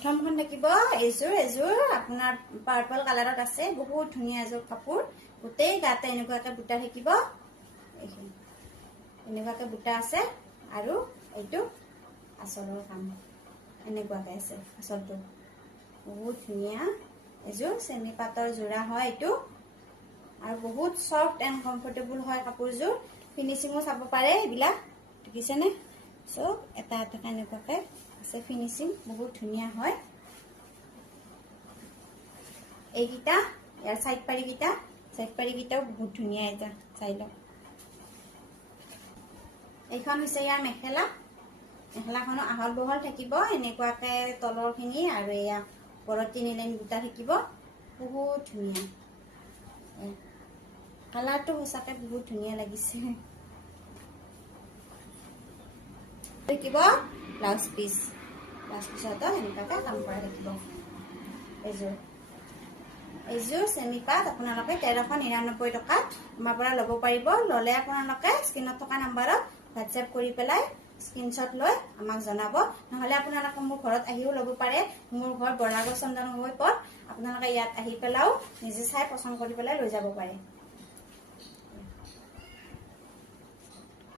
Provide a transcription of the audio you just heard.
প্ৰথমখন থাকিব এযোৰ আপোনাৰ পাৰ্পল কালাৰত আছে বহুত ধুনীয়া এযোৰ কাপোৰ গোটেই গাতে এনেকুৱাকে বুটা থাকিব এনেকুৱাকে বুটা আছে আৰু এইটো আঁচলৰ কাম এনেকুৱাকে আছে আঁচলটো বহুত ধুনীয়া এযোৰ সেমি পাটৰ যোৰা হয় এইটো আৰু বহুত সফট এন্ড কমফৰ্টেবল হয় কাপোৰযোৰ ফিনিশিংও চাব পাৰে এইবিলাক দেখিছেনে সব এটা এটা এনেকুৱাকে আছে ফিনিশিং বহুত ধুনীয়া হয় এইকিটা ইয়াৰ সাইড পাৰি কিটাও বহুত ধুনীয়া এটা চাই লওক এইখন হৈছে ইয়াৰ মেখেলাখনো আহল বহল থাকিব এনেকুৱাকে তলৰখিনি আৰু এয়া ওপৰত 3 লাইন বুটা থাকিব বহুত ধুনীয়া কালাৰটো সঁচাকে বহুত ধুনীয়া লাগিছে থাকিব ব্লাউজ পিছতো এনেকুৱাকে কাম কৰা থাকিব এইযোৰ সেমি পাট আপোনালোকে 1399 টকাত আমাৰ পৰা ল'ব পাৰিব ল'লে আপোনালোকে স্ক্ৰিনত থকা নম্বৰত হোৱাটছএপ কৰি পেলাই স্ক্ৰিনশ্বট লৈ আমাক জনাব নহলে আপোনালোকে মোৰ ঘৰত আহিও ল'ব পাৰে মোৰ ঘৰ বৰাগৰ চন্দননগৰ পথ আপোনালোকে ইয়াত আহি পেলাও নিজে চাই পছন্দ কৰি পেলাই লৈ যাব পাৰে